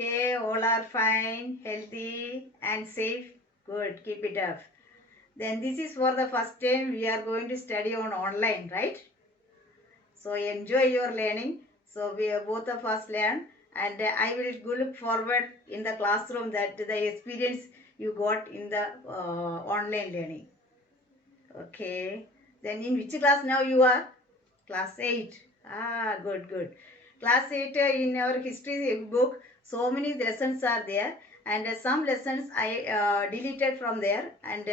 Okay, all are fine, healthy and safe. Good, keep it up. Then this is for the first time we are going to study on online, right? So enjoy your learning. So we both of us learn, and I will look forward in the classroom that the experience you got in the online learning. Okay. Then in which class now you are? Class 8. Ah, good, good. Class 8 in our history book, so many lessons are there, and some lessons I deleted from there, and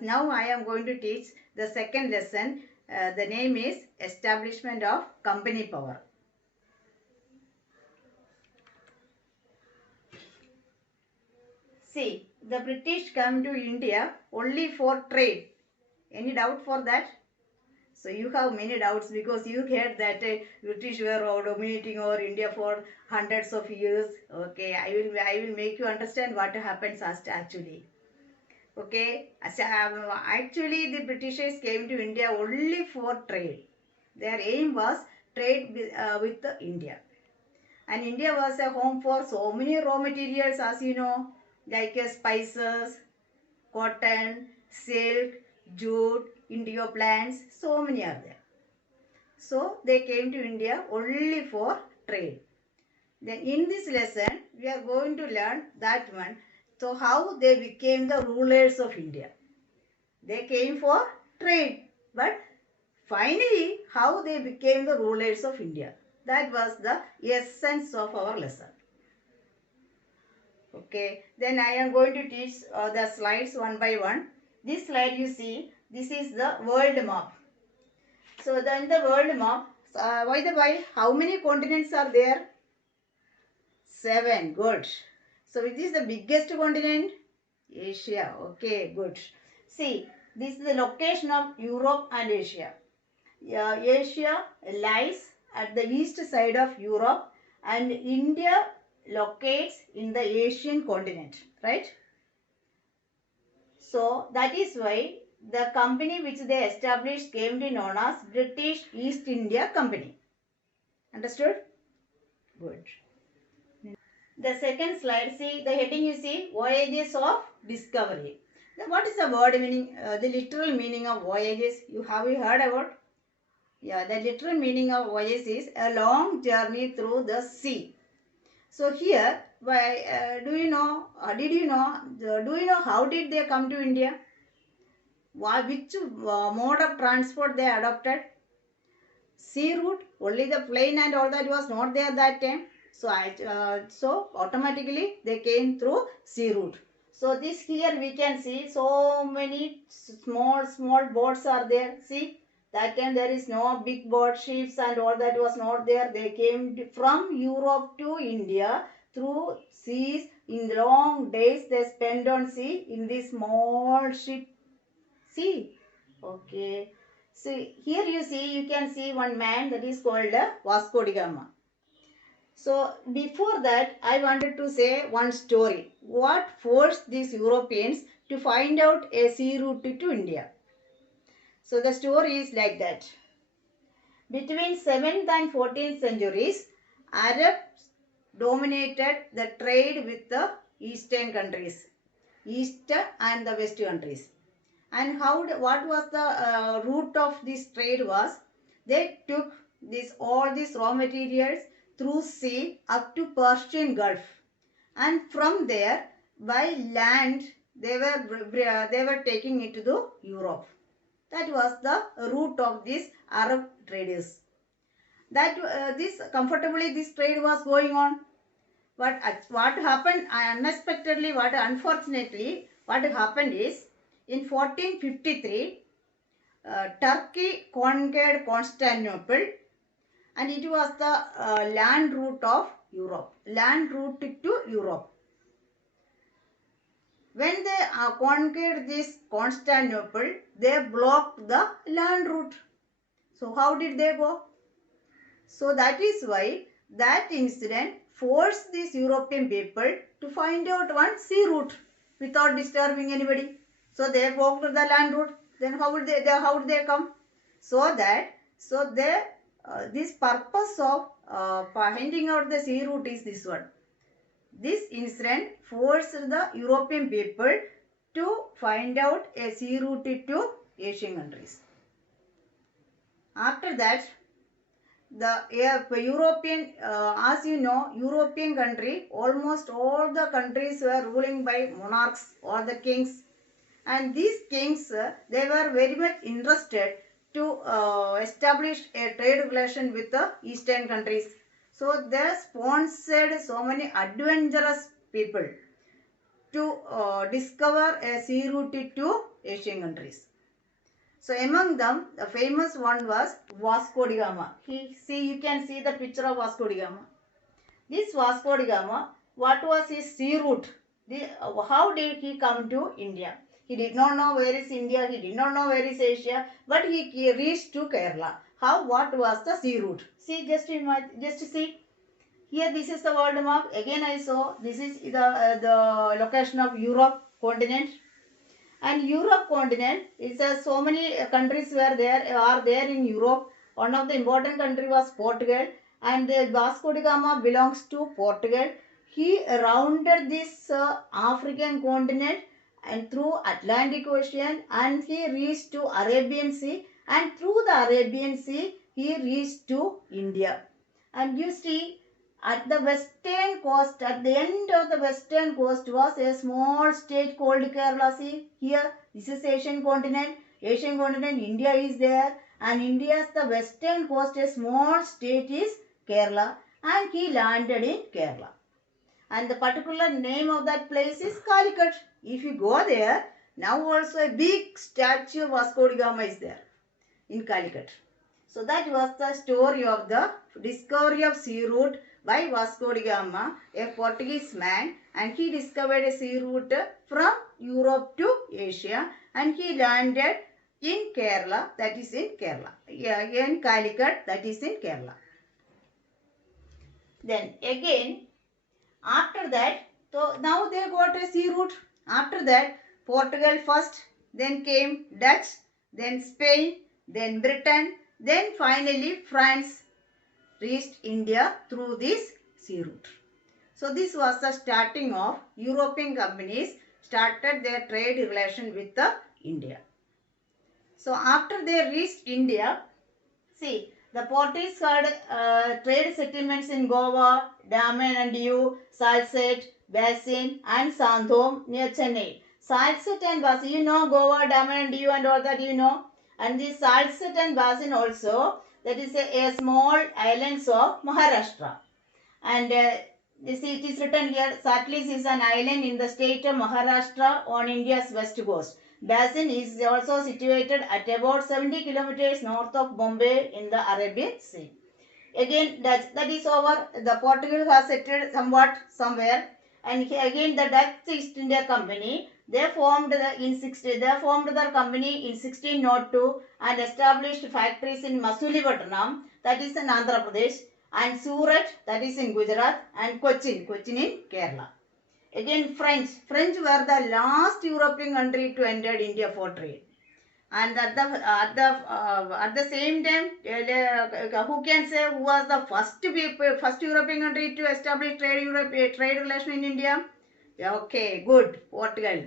now I am going to teach the second lesson. The name is Establishment of Company Power. See, the British come to India only for trade. Any doubt for that? So you have many doubts because you heard that British were dominating over India for hundreds of years. Okay, I will make you understand what happens actually. Okay, actually the Britishers came to India only for trade. Their aim was trade with India. And India was a home for so many raw materials, as you know, like spices, cotton, silk, jute, indigo plants, so many are there. So they came to India only for trade. Then in this lesson, we are going to learn that one. So how they became the rulers of India. They came for trade, but finally how they became the rulers of India. That was the essence of our lesson. Okay, then I am going to teach the slides one by one. This slide you see, this is the world map. So then the world map, by the way, how many continents are there? 7, good. So which is the biggest continent? Asia, okay, good. See, this is the location of Europe and Asia. Asia lies at the east side of Europe and India locates in the Asian continent, right? So that is why the company which they established came to be known as British East India Company. Understood? Good. The second slide, see the heading you see, Voyages of Discovery. Then what is the word meaning, the literal meaning of voyages? Have you heard about? Yeah, the literal meaning of voyage is a long journey through the sea. So here, do you know how did they come to India? Which mode of transport they adopted? Sea route, only the plane and all that was not there that time. So automatically they came through sea route. So this here we can see so many small boats are there. See, that time there is no big boat, ships and all that was not there. They came from Europe to India through seas. In long days they spent on sea in this small ship. See, okay. So here you can see one man that is called Vasco da Gama. So before that, I wanted to say one story. What forced these Europeans to find out a sea route to India? So the story is like that. Between 7th and 14th centuries, Arabs dominated the trade with the eastern countries, east and the west countries. And what was the route of this trade was, they took all these raw materials through sea up to Persian Gulf, and from there by land they were taking it to the Europe. That was the route of these Arab traders. That this trade was going on. But what happened unexpectedly, unfortunately, what happened is in 1453, Turkey conquered Constantinople, and it was the land route to Europe. When they conquered this Constantinople, they blocked the land route. So how did they go? So that is why that incident forced these European people to find out one sea route without disturbing anybody. So they walked the land route. Then how would they come? This purpose of finding out the sea route is this one. This incident forced the European people to find out a sea route to Asian countries. After that, the European, as you know, European country, almost all the countries were ruling by monarchs or the kings. And these kings, they were very much interested to establish a trade relation with the eastern countries. So they sponsored so many adventurous people to discover a sea route to Asian countries. So among them, the famous one was Vasco da Gama. You can see the picture of Vasco da Gama. This Vasco da Gama, what was his sea route? How did he come to India? He did not know where is India, he did not know where is Asia, but he reached to Kerala. What was the sea route? See, just see. Here, this is the world map. Again, I saw this is the location of Europe continent. And Europe continent is so many countries are there in Europe. One of the important country was Portugal, and Vasco da Gama belongs to Portugal. He rounded this African continent and through Atlantic Ocean, and he reached to Arabian Sea, and through the Arabian Sea he reached to India. And you see, at the western coast, at the end of the western coast was a small state called Kerala. See here, this is Asian continent. Asian continent, India is there, and India's the western coast, a small state is Kerala, and he landed in Kerala. And the particular name of that place is Calicut. If you go there, now also a big statue of Vasco da Gama is there in Calicut. So that was the story of the discovery of sea route by Vasco da Gama, a Portuguese man, and he discovered a sea route from Europe to Asia, and he landed in Kerala, that is in Kerala. In Calicut, that is in Kerala. Then again, after that, so now they got a sea route. After that, Portugal first, then came Dutch, then Spain, then Britain, then finally France reached India through this sea route. So this was the starting of European companies started their trade relation with India. So after they reached India, see, the Portuguese had trade settlements in Goa, Daman and Diu, Salsette, Basin and Sandhom near Chennai. Salsette and Basin, you know Goa, Daman and Diu and all that you know. And this Salsette and Basin also, that is a small islands of Maharashtra. And you see, it is written here, Satlis is an island in the state of Maharashtra on India's west coast. Basin is also situated at about 70 kilometers north of Bombay in the Arabian Sea. Again, that is over. The Portugal has settled somewhat somewhere, and again the Dutch East India Company, they formed their company in 1602 and established factories in Masulipatanam, that is in Andhra Pradesh, and Surat, that is in Gujarat, and Cochin in Kerala. Again, French were the last European country to enter India for trade. And at the same time, who can say who was the first European country to establish trade relation in India? Okay, good, Portugal.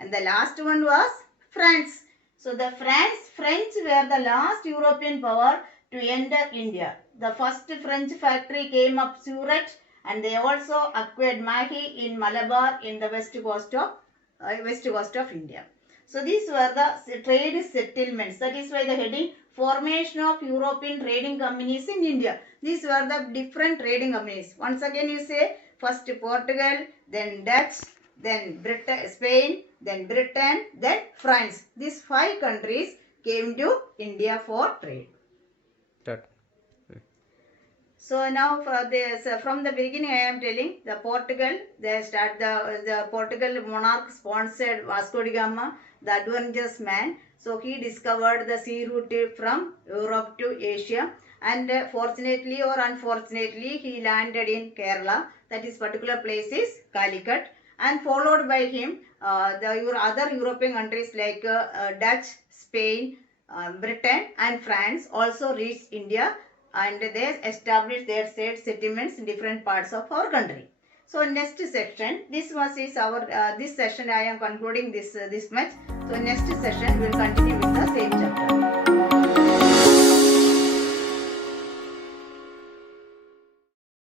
And the last one was France. So the French were the last European power to enter India. The first French factory came up Surat, and they also acquired Mahi in Malabar in the west coast of India. So these were the trade settlements. That is why the heading formation of European trading companies in India. These were the different trading companies. Once again you say first Portugal, then Dutch, then Spain, then Britain, then France. These 5 countries came to India for trade. So now from the beginning I am telling the Portugal, the Portugal monarch sponsored Vasco da Gama, the adventurous man. So he discovered the sea route from Europe to Asia, and fortunately or unfortunately he landed in Kerala. That is particular place is Calicut, and followed by him the other European countries like Dutch, Spain, Britain and France also reached India, and they established their state settlements in different parts of our country. So next section, this is our this session. I am concluding this much. So next session we will continue with the same chapter.